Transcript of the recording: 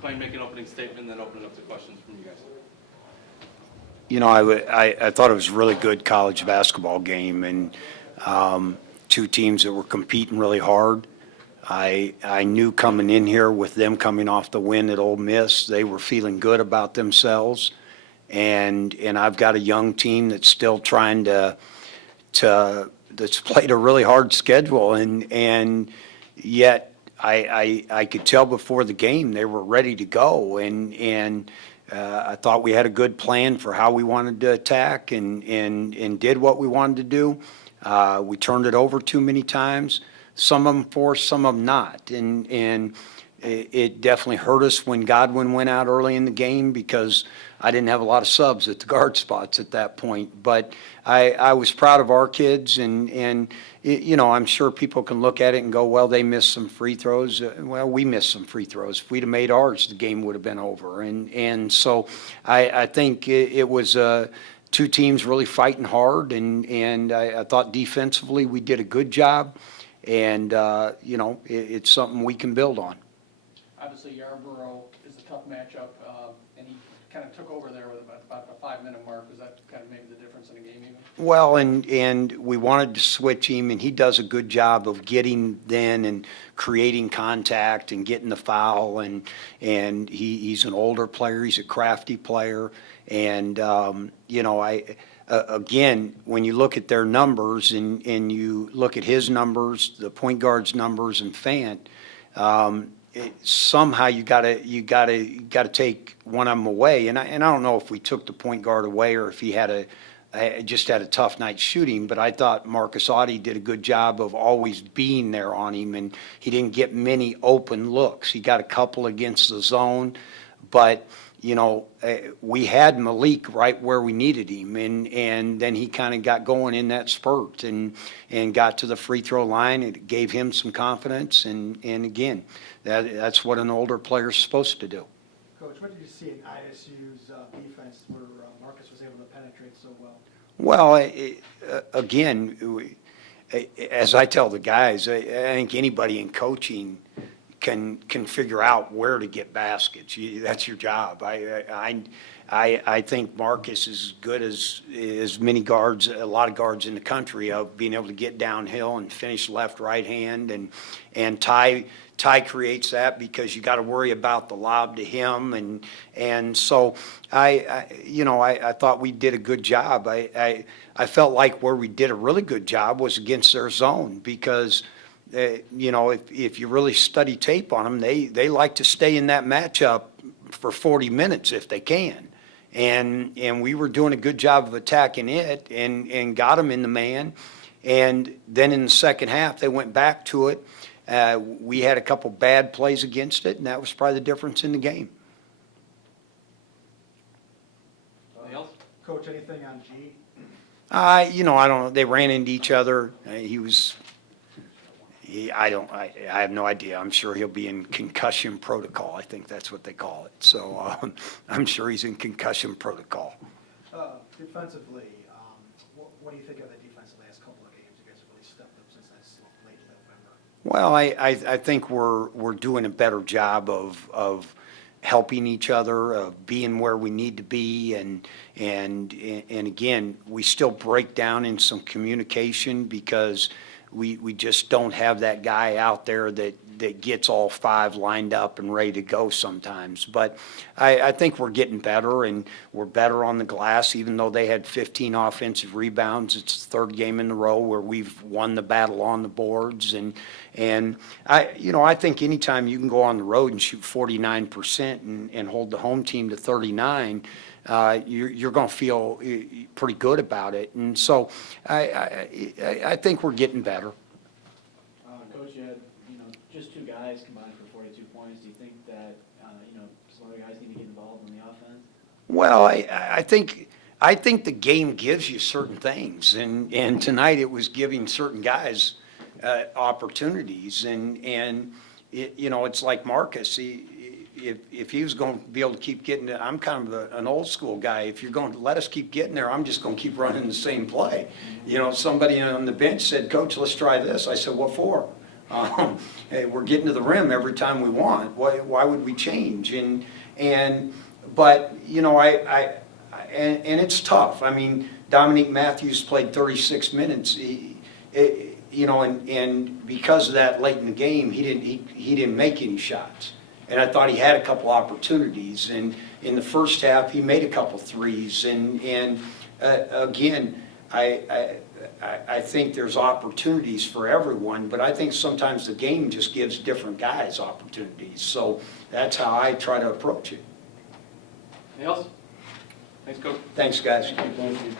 McClain make an opening statement, then open it up to questions from you guys. You know, I thought it was a really good college basketball game, and two teams that were competing really hard. I knew coming in here with them coming off the win at Ole Miss, they were feeling good about themselves. And I've got a young team that's still trying that's played a really hard schedule, and yet I could tell before the game they were ready to go, and I thought we had a good plan for how we wanted to attack and did what we wanted to do. We turned it over too many times, some of them forced, some of them not, and it definitely hurt us when Godwin went out early in the game because I didn't have a lot of subs at the guard spots at that point. But I was proud of our kids, and you know, I'm sure people can look at it and go, well, they missed some free throws. Well, we missed some free throws. If we'd have made ours, the game would have been over. And so I think it was two teams really fighting hard, and I thought defensively we did a good job, and you know, it's something we can build on. Obviously, Yarborough is a tough matchup, and he kind of took over there with about the 5-minute mark. Was that kind of maybe the difference in the game even? Well, and we wanted to switch him, and he does a good job of getting then and creating contact and getting the foul, and he's an older player. He's a crafty player, and you know, again, when you look at their numbers and you look at his numbers, the point guard's numbers, and Fant, somehow you gotta take one of them away, and I don't know if we took the point guard away or if he just had a tough night shooting, but I thought Marcus Audie did a good job of always being there on him, and he didn't get many open looks. He got a couple against the zone, but you know, we had Malik right where we needed him, and then he kind of got going in that spurt and got to the free throw line. It gave him some confidence, and again, that's what an older player's supposed to do. Coach, what did you see in ISU's defense where Marcus was able to penetrate so well? Well, again, as I tell the guys, I think anybody in coaching can figure out where to get baskets. That's your job. I think Marcus is good as many guards, a lot of guards in the country, of being able to get downhill and finish left, right hand, and Ty creates that because you got to worry about the lob to him, and so I thought we did a good job. I felt like where we did a really good job was against their zone because. You know, if you really study tape on them, they like to stay in that matchup for 40 minutes if they can. And we were doing a good job of attacking it and got them in the man. And then in the second half, they went back to it. We had a couple bad plays against it, and that was probably the difference in the game. Anything else? Coach, anything on G? You know, I don't know. They ran into each other. I have no idea. I'm sure he'll be in concussion protocol. I think that's what they call it. So I'm sure he's in concussion protocol. Defensively, what do you think of the defense the last couple of games? You guys have really stepped up since late November. Well, I think we're doing a better job of helping each other, of being where we need to be, and again, we still break down in some communication because we just don't have that guy out there that gets all five lined up and ready to go sometimes. But I think we're getting better, and we're better on the glass, even though they had 15 offensive rebounds. It's the third game in a row where we've won the battle on the boards. And I think anytime you can go on the road and shoot 49% and hold the home team to 39, you're going to feel pretty good about it. And so I think we're getting better. Coach, you had just two guys combined for 42 points. Do you think that some other guys need to get involved in the offense? Well, I think the game gives you certain things, and tonight it was giving certain guys opportunities, and it's like Marcus. If he was going to be able to keep getting it, I'm kind of an old school guy. If you're going to let us keep getting there, I'm just going to keep running the same play. Somebody on the bench said, "Coach, let's try this." I said, "What for?" Hey, we're getting to the rim every time we want. Why would we change? But, you know, and it's tough. I mean, Dominique Matthews played 36 minutes. You know, and because of that late in the game, he didn't make any shots. And I thought he had a couple opportunities. And in the first half, he made a couple threes. And again, I think there's opportunities for everyone, but I think sometimes the game just gives different guys opportunities. So that's how I try to approach it. Anything else? Thanks, Coach. Thanks, guys. Thank you.